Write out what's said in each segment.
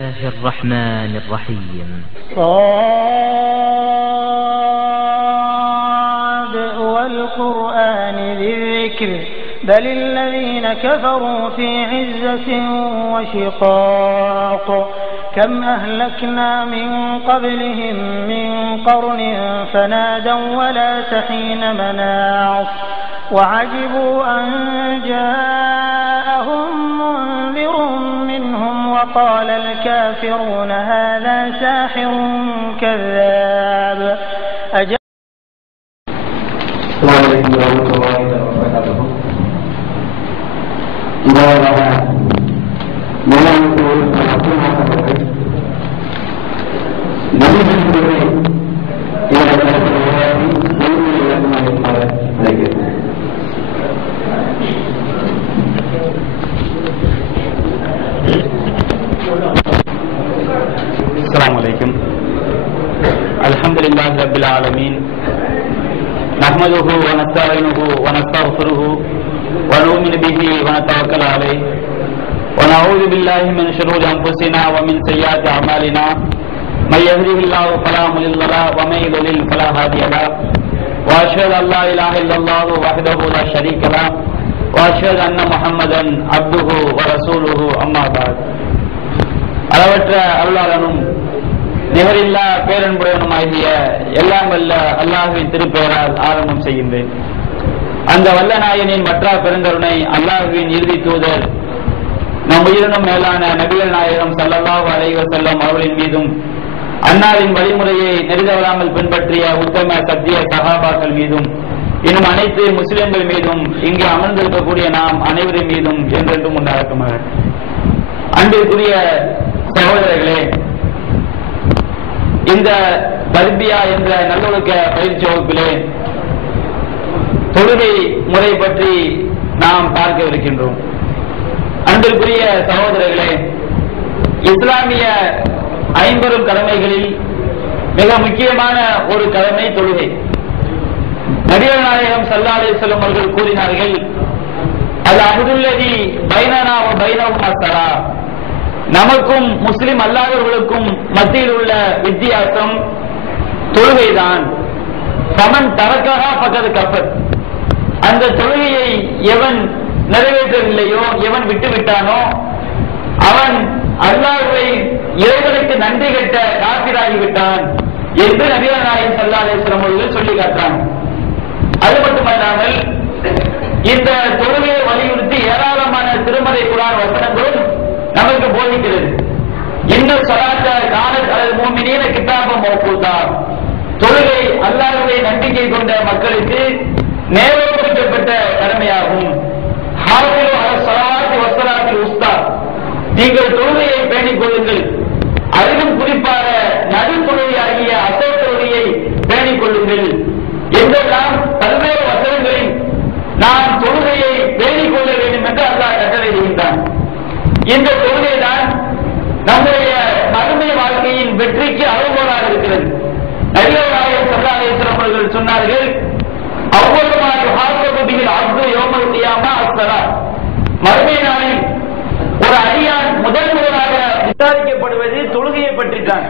الله الرحمن الرحيم. صاد والقرآن ذي الذكر بل الذين كفروا في عزة وشقاق كم أهلكنا من قبلهم من قرن فنادوا ولا تحين مناص وعجبوا أن جاءهم منذر منهم وقال الكافرون هذا ساحر كذاب. السلام عليكم ورحمة الله وبركاته. السلام عليكم. الحمد لله رب العالمين نحمده ونستعينه ونستغفره ونؤمن به ونتوكل عليه ونعوذ بالله من شرور أنفسنا ومن سيئات أعمالنا من يهده الله فلا مضل له ومن يضلل فلا هادي له وأشهد أن لا إله إلا الله وحده لا شريك له وأشهد أن محمدا عبده ورسوله أما بعد. அளவற்ற அருளாளனும் நிகரில்லா பேரன்புடையனுமாகிய எல்லாம் வல்ல அல்லாஹுவின் திருப்பெயரால் ஆரம்பம் செய்கின்றேன். அந்த வல்ல நாயனின் மற்ற பெருந்தருணை அல்லாஹுவின் இறுதி தூதர் நம் உயிரினும் மேலான நபிகள் நாயகம் ஸல்லல்லாஹு அலைஹி வஸல்லம் அவர்களின் மீதும் அன்னாரின் வழிமுறையை நெறிதவறாமல் பின்பற்றிய உத்தம சத்திய சஹாபாக்கள் மீதும் இன்னும் அனைத்து முஸ்லிம்கள் மீதும் இங்கு அமர்ந்திருக்கக்கூடிய நாம் அனைவரின் மீதும் என்றென்றும் உண்டாகட்டுமாக. அன்பிற்குரிய சகோதரர்களே, இந்த தர்பியா என்ற நல்லொழுக்க பயிற்சி வகுப்பிலே தொழுகை முறை பற்றி நாம் பார்க்கவிருக்கின்றோம். அன்பிற்குரிய சகோதரர்களே, இஸ்லாமிய ஐம்பெரும் கடமைகளில் மிக முக்கியமான ஒரு கடமை தொழுகை. நபிகள் நாயகம் ஸல்லல்லாஹு அலைஹி வஸல்லம் அவர்கள் கூறினார்கள், அல் அஹ்துல்லதி பைனனா வ பைனஹும் அஸ்ஸலா, நமக்கும் முஸ்லிம் அல்லாதவர்களுக்கும் மத்தியில் உள்ள வித்தியாசம் தொழுகைதான். ஃபமன் தரக்கஹா ஃபகத் கஃபர், அந்த தொழுகையை எவன் நிறைவேற்றவில்லையோ, எவன் விட்டுவிட்டானோ அவன் அல்லாஹ்வை இறைவனுக்கு நன்றி கெட்ட காபிராகிவிட்டான் என்று நபிகள் நாயகம் ஸல்லல்லாஹு அலைஹி வஸல்லம் அவர்கள் சொல்லி காட்டுறாங்க. அது மட்டுமல்லாமல் இந்த தொழுகையை வலியுறுத்தி ஏராளமான திருமறை குர்ஆன் வசனங்களும் நமக்கு போதிக்கிறது. இந்த ஸலாத்த கானத் அலல் முஃமினீன கிதாபம் மௌகூதா, தொழுகை அல்லாஹ்வை நம்பிக்கை கொண்ட மக்களுக்கு நேரப்படுத்தப்பட்ட கடமையாகும். ஹாஃபிலு அலஸ் ஸலாத்தி வஸ்ஸலாத்தில் உஸ்தா, நீங்கள் தொழுகையை பேணிக் கொள்ளுங்கள், அதிலும் குறிப்பாக நடு தொழுகையாகிய அசர் தொழுகையை பேணிக் கொள்ளுங்கள் என்றெல்லாம் பல்வேறு வசனங்களில் நாம் தொழுகையை பேணிக் கொள்ள வேண்டும் என்று அல்லாஹ் கட்டளையிடுகின்றான். இந்த தொழுகைதான் நம்முடைய மறுமை வாழ்க்கையின் வெற்றிக்கு அளவுகோலாக இருக்கிறது. நபிகள் நாயகம் ஸல்லல்லாஹு அலைஹி வஸல்லம் அவர்கள் சொன்னார்கள், அவ்வளவு யுஹாஸபு பில் அப்து யௌமல் கியாமா அஸ்ஸலாத், மறுமை நாளில் ஒரு அடியான் முதல் முதலாக விசாரிக்கப்படுவது தொழுகையை பற்றித்தான்.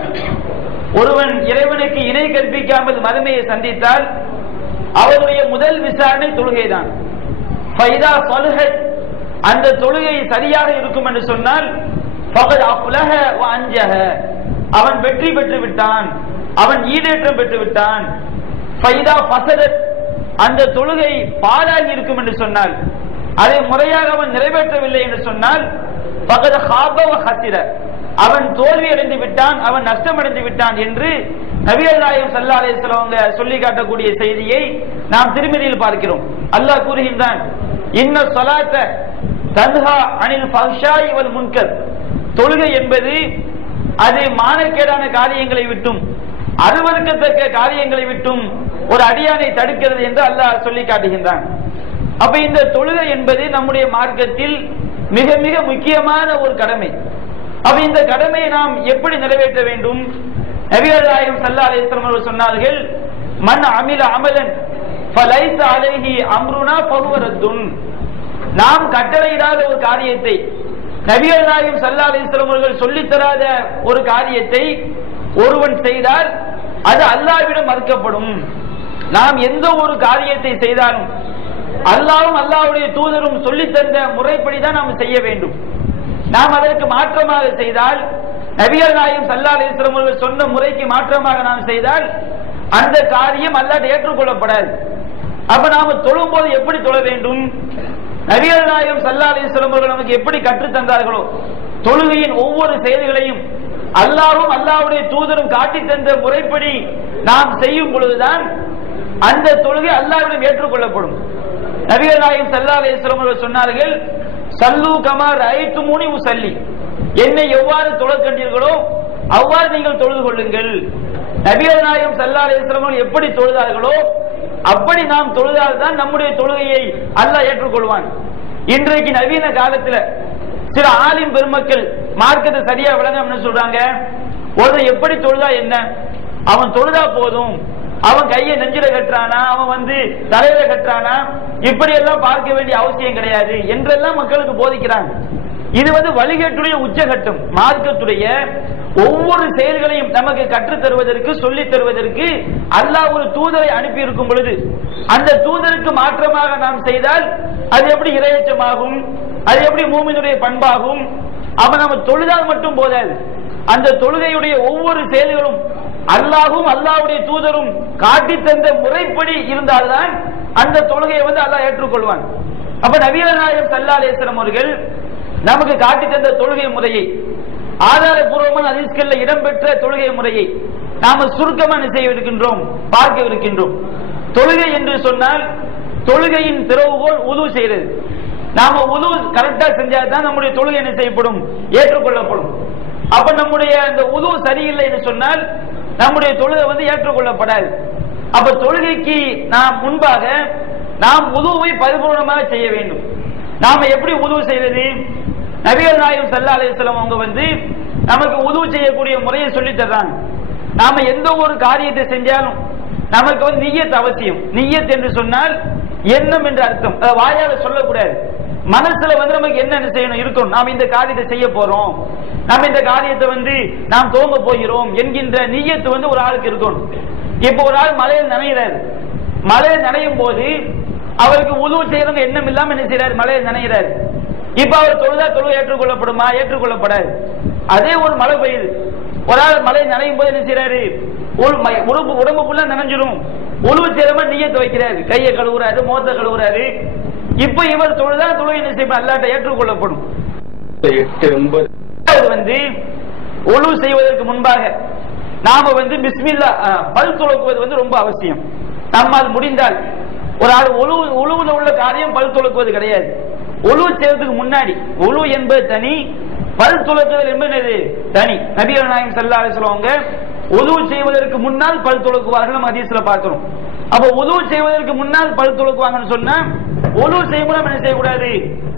ஒருவன் இறைவனுக்கு இணை கற்பிக்காமல் மறுமையை சந்தித்தால் அவருடைய முதல் விசாரணை தொழுகைதான். ஃபைதா ஸலஹத், அந்த தொழுகை சரியாக இருக்கும் என்று சொன்னால் ஃபகத் அஃப்லஹ வ அன்ஜஹ, அவன் வெற்றி பெற்று விட்டான், அவன் ஈடேற்றம் பெற்று விட்டான். ஃபைதா ஃபஸதத், அந்த தொழுகை பாழாகி இருக்கும் என்று சொன்னால், அதை முறையாக அவன் நிறைவேற்றவில்லை என்று சொன்னால் ஃபகத் ஹாப வ ஹஸிர, அவன் தோல்வி அடைந்து விட்டான், அவன் நஷ்டமடைந்து விட்டான் என்று நபிகள் நாயகம் ஸல்லல்லாஹு அலைஹி வஸல்லம் சொல்லி காட்டக்கூடிய செய்தியை நாம் திருமதியில் பார்க்கிறோம். அல்லாஹ் கூறுகின்றான், இன்ன ஸலாத்த தன்ஹா அனில் ஃபஹ்ஷாய் வல் முன்கர், தொழுகை என்பது அது மானக்கேடான காரியங்களை விட்டும் அருவருக்கத்தக்க காரியங்களை விட்டும் ஒரு அடியானை தடுக்கிறது என்று அல்லாஹ் சொல்லி காட்டுகின்றான். அப்ப இந்த தொழுகை என்பது நம்முடைய மார்க்கத்தில் மிக மிக முக்கியமான ஒரு கடமை. அப்ப இந்த கடமையை நாம் எப்படி நிறைவேற்ற வேண்டும்? நபிகள் நாயகம் ஸல்லல்லாஹு அலைஹி வஸல்லம் அவர்கள் சொன்னார்கள், மன் அமில அமலன் ஃபலைஸ அலைஹி அம்ருனா ஃபஹுவ ரத்துன், நாம் கட்டளையிடாத ஒரு காரியத்தை நபிகள் நாயகம் ஸல்லல்லாஹு அலைஹி வஸல்லம் அவர்கள் சொல்லித் தராத ஒரு காரியத்தை ஒருவன் செய்தால் அது அல்லாஹ்விடம் மறுக்கப்படும். நாம் எந்த ஒரு காரியத்தை செய்தாலும் அல்லாஹ்வும் அல்லாஹ்வுடைய தூதரும் சொல்லித் தந்த முறைப்படிதான் நாம் செய்ய வேண்டும். நாம் அதற்கு மாற்றமாக செய்தால், நபிகள் நாயகம் ஸல்லல்லாஹு அலைஹி வஸல்லம் அவர்கள் சொன்ன முறைக்கு மாற்றமாக நாம் செய்தால் அந்த காரியம் அல்லாஹ்விடம் ஏற்றுக்கொள்ளப்படாது. அப்ப நாம தொழும் போது எப்படி தொழ வேண்டும்? நபிகள் நாயகம் ஸல்லல்லாஹு அலைஹி வஸல்லம் அவர்கள் நமக்கு எப்படி கற்றுத் தந்தார்களோ தொழுகையின் ஒவ்வொரு செயல்களையும் அல்லாஹ்வும் அல்லாஹ்வுடைய தூதரும் காட்டி தந்த முறைப்படி நாம் செய்யும் பொழுதுதான் அந்த தொழுகை அல்லாஹ்விடம் ஏற்றுக்கொள்ளப்படும். நபிகள் நாயகம் ஸல்லல்லாஹு அலைஹி வஸல்லம் அவர்கள் சொன்னார்கள், சல்லு கமா ரஅய்துமூனி உஸல்லி, என்னை எவ்வாறு தொழக் கண்டீர்களோ அவ்வாறு நீங்கள் தொழுது கொள்ளுங்கள். நபிகள் நாயகம் ஸல்லல்லாஹு அலைஹி வஸல்லம் அவர்கள் எப்படி தொழுதார்களோ அப்படி நாம் தொழுதால்தான் நம்முடைய தொழுகையை அல்லாஹ் ஏற்றுக்கொள்வான். இன்றைக்கு நவீன காலத்தில் சில ஆலிம் பெருமக்கள் மார்க்கத்தை சரியா விளங்க சொல்றாங்க, ஒருத்தன் எப்படி தொழுதா என்ன, அவன் தொழுதா போதும், அவன் கையை நெஞ்சில கட்டுறானா, அவன் தலையில கட்டுறானா, இப்படி எல்லாம் பார்க்க வேண்டிய அவசியம் கிடையாது என்றெல்லாம் மக்களுக்கு போதிக்கிறாங்க. இது வழிகேட்டுடைய உச்சகட்டம். மார்க்கத்துடைய ஒவ்வொரு செயல்களையும் நமக்கு கற்றுத் தருவதற்கு சொல்லித் தருவதற்கு அல்லாஹ் ஒரு தூதரை அனுப்பி இருக்கும் பொழுது அந்த தூதருக்கு மாற்றமாக நாம் செய்தால் அது எப்படி இரையச்சமாகும், அது எப்படி மூமினுடைய பண்பாகும்? அவன் நம்ம தொழுதால் மட்டும் போதாது, அந்த தொழுகையுடைய ஒவ்வொரு செயல்களும் அல்லாஹும் அல்லாஹ்வுடைய தூதரும் காட்டி தந்த முறைப்படி இருந்தால்தான் அந்த தொழுகையை அல்லாஹ் ஏற்றுக்கொள்வான். அப்ப நபிகள் நாயகம் ஸல்லல்லாஹு அலைஹி வஸல்லம் அவர்கள் நமக்கு காட்டி தந்த தொழுகை முறையை, ஆதாரபூர்வமான ஹதீஸ்கள்ல இடம்பெற்ற தொழுகை முறையை நாம சுருக்கமாக செய்ய இருக்கின்றோம், பார்க்க இருக்கின்றோம். தொழுகை என்று சொன்னால் தொழுகையின் திறவுகோல் உது செய்யறது. நாம உது கரெக்டா செஞ்சால்தான் நம்முடைய தொழுகை என்ன செய்யப்படும், ஏற்றுக்கொள்ளப்படும். அப்ப நம்முடைய அந்த உது சரியில்லை என்று சொன்னால் நம்முடைய தொழுகை ஏற்றுக்கொள்ளப்படாது. அப்ப தொழுகைக்கு நாம் முன்பாக நாம் உதுவை பரிபூர்ணமாக செய்ய வேண்டும். நாம எப்படி உது செய்வது? நபிகள் நாயகம் ஸல்லல்லாஹு அலைஹி வஸல்லம் அவங்க நமக்கு உது செய்யக்கூடிய முறையை சொல்லி தர்றாங்க. நாம எந்த ஒரு காரியத்தை செஞ்சாலும் நமக்கு நிய்யத் அவசியம். நிய்யத் என்று சொன்னால் எண்ணம் என்று அர்த்தம். வாயால சொல்லக்கூடாது, மனசுல நமக்கு என்ன செய்யணும் இருக்கணும். நாம் இந்த காரியத்தை செய்ய போறோம், நம்ம இந்த காரியத்தை நாம் துவங்க போகிறோம் என்கின்ற நிய்யத்து ஒரு ஆளுக்கு இருக்கணும். இப்ப ஒரு ஆள் மலையில் நனைகிறார், மலையில் நனையும் போது அவருக்கு உது செய்யறவங்க எண்ணம் இல்லாம என்ன செய்யறாரு, மலையில் நனைகிறார். இப்ப அவர் தொழுதா தொழுகை ஏற்றுக்கொள்ளப்படுமா? ஏற்றுக்கொள்ளப்படாது. அதே ஒரு மழை பெய்யுது, ஒரு ஆள் மலை நனையும் போது என்ன செய்யறாரு, உடம்பு ஃபுல்லா நனைஞ்சிடும், உழுவு செய்யறமா நிய்யத்து வைக்கிறாரு, கையை கழுவுறாரு, முகத்தை கழுவுறாரு. இப்ப இவர் தொழுதா தொழுகை என்ன செய்யும், அல்லாஹ்ட்ட ஏற்றுக்கொள்ளப்படும். உழுவு செய்வதற்கு முன்பாக நாம பிஸ்மில்லா பல் துலக்குவது ரொம்ப அவசியம். நம்மால் முடிந்தால், ஒரு ஆள் உழுவுல உள்ள காரியம் பல் துலக்குவது கிடையாது. உழுவு செய்வதற்கு முன்னாடி, உழு என்பது தனி, பல் துலக்குதல் என்பது தனி. நபிகள் நாயகம் ஸல்லல்லாஹு அலைஹி வஸல்லம் அவங்க உழுவு செய்வதற்கு முன்னால் பல் துலக்குவார்கள், நம்ம ஹதீஸ்ல பார்க்கிறோம். அப்ப உழுவு செய்வதற்கு முன்னால் பல் துலக்குவாங்கன்னு சொன்னா உழுவு செய்யும்போது நம்ம என்ன செய்யக்கூடாது,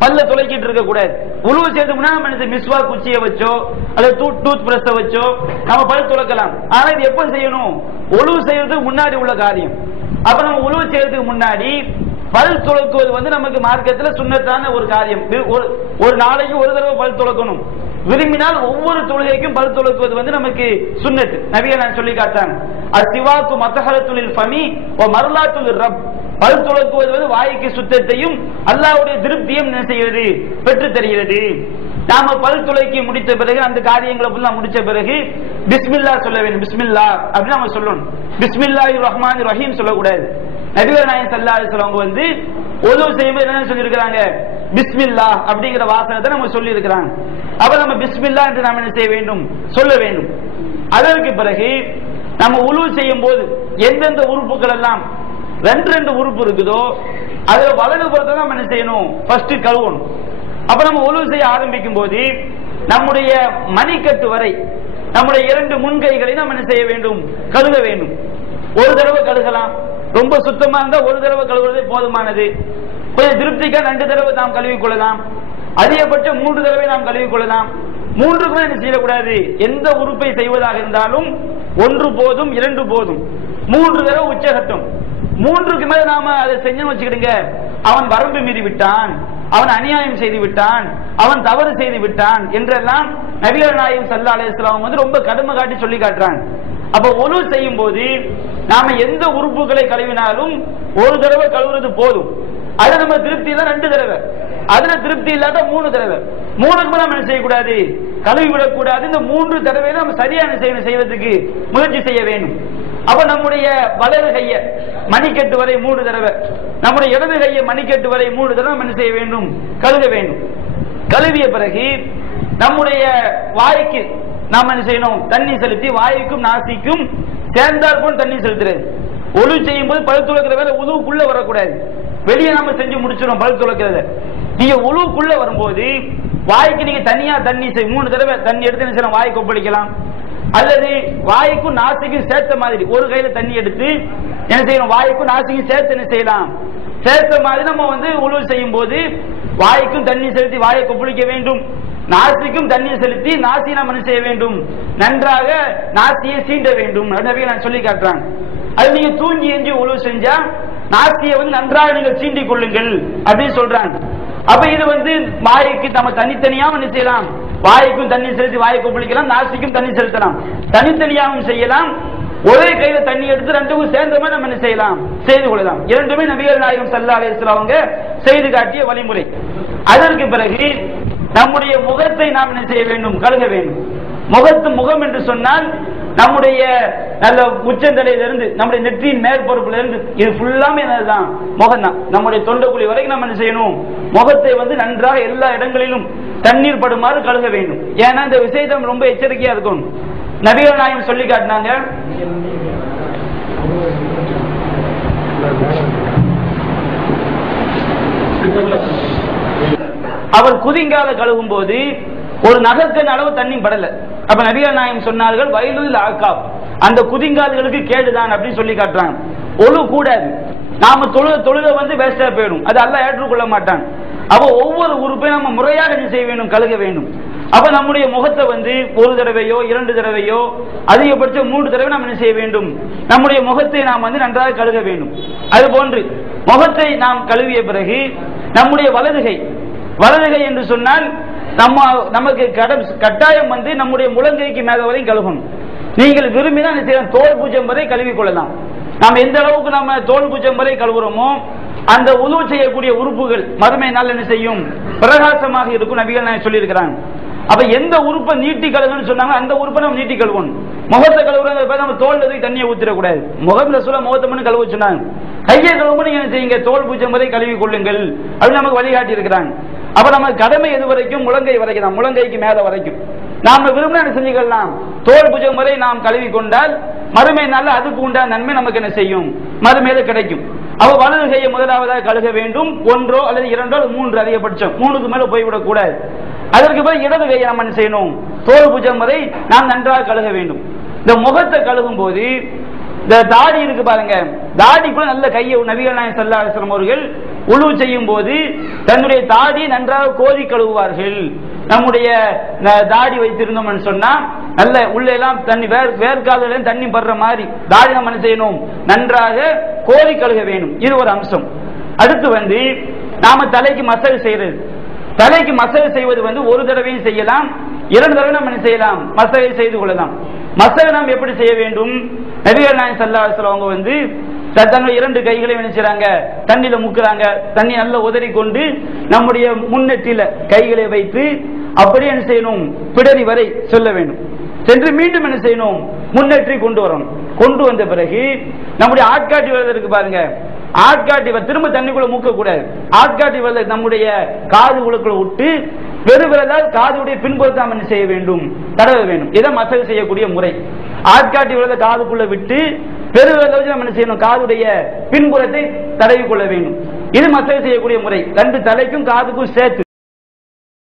பல்ல துளைக்கிட்டு இருக்க கூடாது. உழுவு செய்யறதுக்கு முன்னாடி நம்ம மிஸ்வா குச்சியை வச்சோ அல்லது டூத் பிரஷ் வச்சோ நம்ம பல் துலக்கலாம். ஆனா இது எப்ப செய்யணும், உழுவு செய்யறதுக்கு முன்னாடி உள்ள காரியம். அப்ப நம்ம உழுவு செய்யறதுக்கு முன்னாடி பல் துலக்குவது நமக்கு மார்க்கத்தில் சுன்னத்தான ஒரு காரியம். ஒரு நாளைக்கு ஒரு தடவை பல் துலக்கணும். விரும்பினால் ஒவ்வொரு தொழுகைக்கும் பல் துலக்குவது நமக்கு சுன்னத். நபிகள் சொல்லி காட்டாங்க, அஸ்ஸிவாக்கு மத்ஹரத்துல் ஃபமி வ மர்லாத்துல் ரப். பல் துலக்குவது வாய்க்கு சுத்தத்தையும் அல்லாஹ்வுடைய திருப்தியும் என்ன செய்கிறது, பெற்று தருகிறது. நாம பல் துலக்கி முடித்த பிறகு அந்த காரியங்களை ஃபுல்லா முடிச்ச பிறகு பிஸ்மில்லா சொல்ல வேண்டும். பிஸ்மில்லா அப்படின்னு நம்ம சொல்லணும். பிஸ்மில்லாஹிர் ரஹ்மானிர் ரஹீம் சொல்லக்கூடாது. நபிகள் நாயகம் ஸல்லல்லாஹு அலைஹி வஸல்லம் உது செய்யும்போது என்ன சொல்லி இருக்கிறாங்க, பிஸ்மில்லா அப்படிங்கிற வாசகத்தை நம்ம சொல்லி இருக்கிறாங்க. அப்ப நம்ம பிஸ்மில்லா என்று நாம் என்ன செய்ய வேண்டும், சொல்ல வேண்டும். அதற்கு பிறகு நம்ம உழு செய்யும் போது எந்தெந்த உறுப்புகள் எல்லாம் ரெண்டு உறுப்பு இருக்குதோ அதுல வலது புறத்தை நம்ம என்ன செய்யணும், ஃபர்ஸ்ட் கழுவணும். அப்ப நம்ம உழு செய்ய ஆரம்பிக்கும் போது நம்முடைய மணிக்கட்டு வரை நம்முடைய 2 முன்கைகளை நம்ம என்ன செய்ய வேண்டும், கழுவ வேண்டும். ஒரு தடவை கழுகலாம், ரொம்ப சுத்தமா இருந்தா ஒரு தடவை கழுவுறதே போதுமானது. கொஞ்சம் திருப்திக்கா 2 தடவை நாம் கழுவிக் கொள்ளலாம். அதிகபட்சம் 3 தடவை நாம் கழுவிக் கொள்ளலாம். 3க்கு என்ன செய்யக்கூடாது, எந்த உறுப்பை செய்வதாக இருந்தாலும் 1 போதும் 2 போதும், 3 தடவை உச்சகட்டம். 3க்கு மேல நாம அதை செஞ்சோம்னு வச்சுக்கிடுங்க, அவன் வரம்பு மீறி விட்டான், அவன் அநியாயம் செய்து விட்டான், அவன் தவறு செய்து விட்டான் என்றெல்லாம் நபிகள் நாயகம் ஸல்லல்லாஹு அலைஹி வஸல்லம் வந்து ரொம்ப கடுமை காட்டி சொல்லி காட்டுறான். அப்ப ஒழு செய்யும் போது நாம எந்த உறுப்புகளை கழுவினாலும் ஒரு தடவை கழுவுறது போதும். அது நம்ம திருப்தி தான் 2 தடவை, அதுல திருப்தி இல்லாத 3 தடவை. 3க்கு நம்ம என்ன செய்யக்கூடாது, கழுவி விடக்கூடாது. இந்த 3 தடவையில நம்ம சரியான செய்வதற்கு முயற்சி செய்ய வேண்டும். அப்ப நம்முடைய வலது கையை மணிக்கட்டு வரை 3 தடவை, நம்முடைய இடது கையை மணிக்கட்டு வரை 3 தடவை என்ன செய்ய வேண்டும், கழுவ வேண்டும். கழுவிய பிறகு நம்முடைய வாய்க்கு நாம் என்ன செய்யணும், தண்ணி செலுத்தி வாய்க்கும் நாசிக்கும் சேர்ந்தாற்போல் தண்ணி செலுத்துறது. ஒழு செய்யும் போது பல் துளக்கிற வேலை உழுவுக்குள்ள வரக்கூடாது, வெளியே நாம செஞ்சு முடிச்சிடும் பல் துளக்கிறத. நீங்க உழுவுக்குள்ள வரும்போது வாய்க்கு நீங்க தனியா தண்ணி 3 தடவை தண்ணி எடுத்து என்ன செய்யலாம், வாய் கொப்பளிக்கலாம். அல்லது வாய்க்கும் நாசிக்கும் சேர்த்த மாதிரி ஒரு கையில தண்ணி எடுத்து என்ன செய்யணும், வாய்க்கும் நாசிக்கும் சேர்த்து என்ன செய்யலாம், சேர்த்த மாதிரி நம்ம வந்து உழு செய்யும் போது வாய்க்கும் தண்ணி செலுத்தி வாயை கொப்பளிக்க வேண்டும், நாசிக்கும் தண்ணீர் செலுத்தி நாசி நாம் என்ன செய்ய வேண்டும், நன்றாக நாசியை சீண்ட வேண்டும். நான் சொல்லி காட்டுறாங்க. அது நீங்க தூங்கி எஞ்சி உழவு செஞ்சா நாசியை வந்து நன்றாக நீங்கள் சீண்டிக் கொள்ளுங்கள் அப்படின்னு சொல்றாங்க. அப்ப இது வந்து வாய்க்கு நம்ம தனித்தனியாக என்ன செய்யலாம், வாய்க்கும் தண்ணி செலுத்தி வாயை கொப்பளிக்கலாம், நாசிக்கும் தண்ணி செலுத்தலாம், தனித்தனியாகவும் செய்யலாம். ஒரே கையில தண்ணி எடுத்து 2க்கும் சேர்ந்த மாதிரி நம்ம என்ன செய்யலாம், செய்து கொள்ளலாம். 2மே நபிகள் நாயகம் ஸல்லல்லாஹு அலைஹி வஸல்லம் அவங்க செய்து காட்டிய வழிமுறை. அதற்கு பிறகு நம்முடைய முகத்தை நாம் என்ன செய்ய வேண்டும், கழுக வேண்டும். முகம் என்று சொன்னால் நம்முடைய நல்ல உச்சந்தலையிலிருந்து நம்முடைய நெற்றியின் மேற்பரப்புல இருந்து இது ஃபுல்லாமே என்னதுதான், முகம் தான். நம்முடைய தொண்டைக்குழி வரைக்கும் நம்ம என்ன செய்யணும், முகத்தை வந்து நன்றாக எல்லா இடங்களிலும் தண்ணீர் படுமாறு கழுக வேண்டும். ஏன்னா இந்த விஷயத்தை ரொம்ப எச்சரிக்கையா இருக்கணும். நபிகள் நாயகம் சொல்லி காட்டினாங்க, அவர் குதிங்கால கழுவும் போது ஒரு நகர்க்கன் அளவு தண்ணி படல. அப்ப நபிகள் நாயகம் சொன்னார்கள், வயலுல் ஆகாப், அந்த குதிங்கால்களுக்கு கேடுதான் அப்படின்னு சொல்லி காட்டுறாங்க. ஒழு கூடாது, நாம தொழுக வந்து வேஸ்டா போயிடும், அது அல்லாஹ் ஏற்றுக்கொள்ள மாட்டான். அப்ப ஒவ்வொரு உறுப்பையும் நம்ம முறையாக என்ன செய்ய வேண்டும், கழுக வேண்டும். அப்ப நம்முடைய முகத்தை வந்து ஒரு தடவையோ 2 தடவையோ அதிகபட்சம் 3 தடவை நாம் என்ன செய்ய வேண்டும், நம்முடைய முகத்தை நாம் வந்து நன்றாக கழுக வேண்டும். அது போன்று முகத்தை நாம் கழுவிய பிறகு நம்முடைய வலதுகை என்று சொன்னால் நமக்கு கட்டாயம் வந்து நம்முடைய முழங்கைக்கு மேல வரையும் கழுகணும். நீங்கள் விரும்பினா என்ன செய்யலாம், தோல் பூஜம் வரை கழுவி கொள்ளலாம். நாம் எந்த அளவுக்கு நம்ம தோல் பூஜம் வரை கழுவுறோமோ அந்த உது செய்யக்கூடிய உறுப்புகள் மறுமை நாள் என்ன செய்யும், பிரகாசமாக இருக்கும். நபிகள் நான் சொல்லி இருக்கிறாங்க. அப்ப எந்த உறுப்பை நீட்டி கழுவுன்னு சொன்னாங்க அந்த உறுப்பை நம்ம நீட்டி கழுவணும். முகத்தை கழுவுறத நம்ம தோல்ல போய் தண்ணியை ஊத்திடக்கூடாது. முகம்ல சொல்ல முகத்தை மட்டும் கழுவ சொன்னாங்க. கையை கழுவு நீங்க என்ன செய்யுங்க, தோல் பூஜம் வரை கழுவி கொள்ளுங்கள் அப்படின்னு நமக்கு வழிகாட்டி இருக்கிறாங்க. அப்ப நம்ம கடமை எது வரைக்கும், முழங்கை வரைக்கும் தான், முழங்கைக்கு மேல வரைக்கும். நாம விரும்பினா என்ன செஞ்சுக்கலாம், தோல் பூஜம் வரை நாம் கழுவி கொண்டால் மறுமை நாள் அதுக்கு உண்டான நன்மை நமக்கு என்ன செய்யும், மறுமையில கிடைக்கும். அவ வலது கையை முதலாவதாக கழுக வேண்டும். 1 அல்லது 2 அல்லது 3 அதிகபட்சம், 3க்கு மேல போய்விடக் கூடாது. அதற்கு பிறகு இடது கையை நம்ம என்ன செய்யணும், தோல் பூஜம் வரை நாம் நன்றாக கழுக வேண்டும். இந்த முகத்தை கழுகும் போது இந்த தாடி இருக்கு பாருங்க, தாடிக்குள்ள நல்ல கையை நபிகள் நாயகம் ஸல்லல்லாஹு அலைஹி வஸல்லம் அவர்கள் உழு செய்யும் போது தன்னுடைய தாடி நன்றாக கோதி கழுவுவார்கள். நம்முடைய தாடி வைத்திருந்தோம் சொன்னா நல்ல உள்ள எல்லாம் தண்ணி வேர்க்கால தண்ணி படுற மாதிரி தாடி நம்ம என்ன செய்யணும், நன்றாக கோதி கழுக வேண்டும். இது ஒரு அம்சம். அடுத்து வந்து நாம தலைக்கு மசாஜ் செய்யறது. தலைக்கு மசாஜ் செய்வது வந்து ஒரு தடவையும் செய்யலாம், 2 தடவை நம்ம என்ன செய்யலாம், மசாஜ் செய்து கொள்ளலாம். மசாஜ் நாம் எப்படி செய்ய வேண்டும், நபிகள் நாயகம் ஸல்லல்லாஹு அலைஹி வஸல்லம் அவங்க வந்து தன்னுடைய 2 கைகளையும் என்ன செய்றாங்க, தண்ணியில முக்குறாங்க. தண்ணி நல்லா உதறி கொண்டு நம்முடைய முன்னெற்றில கைகளை வைத்து அப்படியே என்ன செய்யணும், பிடரி வரை சொல்ல வேண்டும். சென்று மீண்டும் என்ன செய்யணும், முன்னேற்றி கொண்டு வரணும். கொண்டு வந்த பிறகு நம்முடைய ஆட்காட்டி விரல் இருக்கு பாருங்க, ஆட்காட்டி திரும்ப தண்ணிக்குள்ள மூக்க கூடாது. ஆட்காட்டி விரல் நம்முடைய காதுகளுக்குள்ள விட்டு பெருவிரலால் காதுடைய பின்புறத்தை என்ன செய்ய வேண்டும், தடவ வேண்டும். இதை மசாஜ் செய்யக்கூடிய முறை. ஆட்காட்டி விரலை காதுக்குள்ள விட்டு பெருவிரலை வச்சு நம்ம என்ன செய்யணும், காதுடைய பின்புறத்தை தடவி கொள்ள வேண்டும். இது மசாஜ் செய்யக்கூடிய முறை. 2 தலைக்கும் காதுக்கும் சேர்த்து